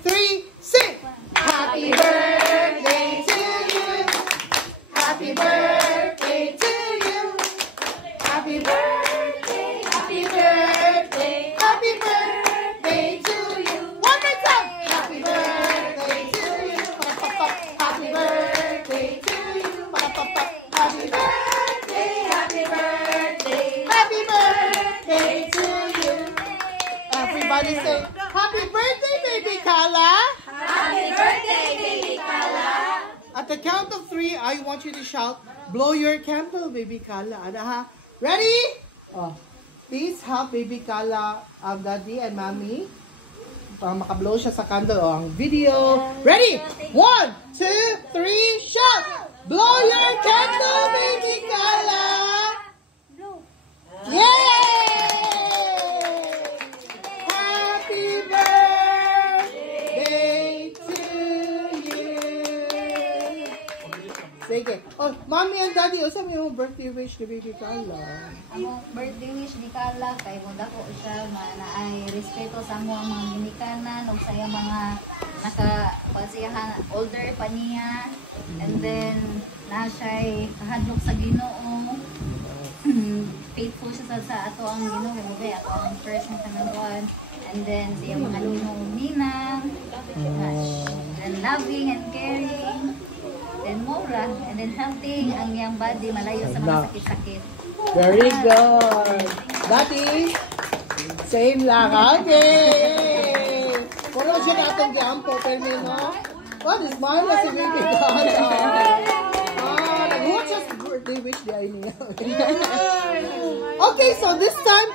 3, sing! Happy birthday to you! Happy birthday to you! Happy birthday, happy birthday, happy birthday to you! One more time! Happy birthday to you! Happy birthday to you! Happy birthday, happy birthday, happy birthday to you! Everybody say, happy birthday, baby Kala! Happy birthday, baby Kala! At the count of 3, I want you to shout, blow your candle, baby Kala. Ada ha? Ready? Oh, please help baby Kala, daddy and mommy. Para makablow siya sa candle. Oh, ang video. Ready? 1, 2, 3, shout! Blow your candle, baby Kala! Yay! Happy birthday to you! Sige. Oh, mommy and daddy, usa may yung birthday wish ni baby Kala. Ang birthday wish ni Kala, kay mo dako siya na ay respeto sa mo ang mga ginikanan o sa iyang mga nakapasiyahan older pa niya. And then, na siya'y kahadlok sa Ginoo. Faithful siya sa ato ang Ginoo. Kaya mo ato ang first na kanagawan. And then, sa iyang mga lunong ninang. And loving and caring. Then mura. And then helping ang iyang body malayo sa mga sakit-sakit. Very good. Daddy, same lang. Okay. Kung siya natin gampo, Permino. What is Marla si baby Kala? What's just birthday wish di ay niya? Okay, so this time,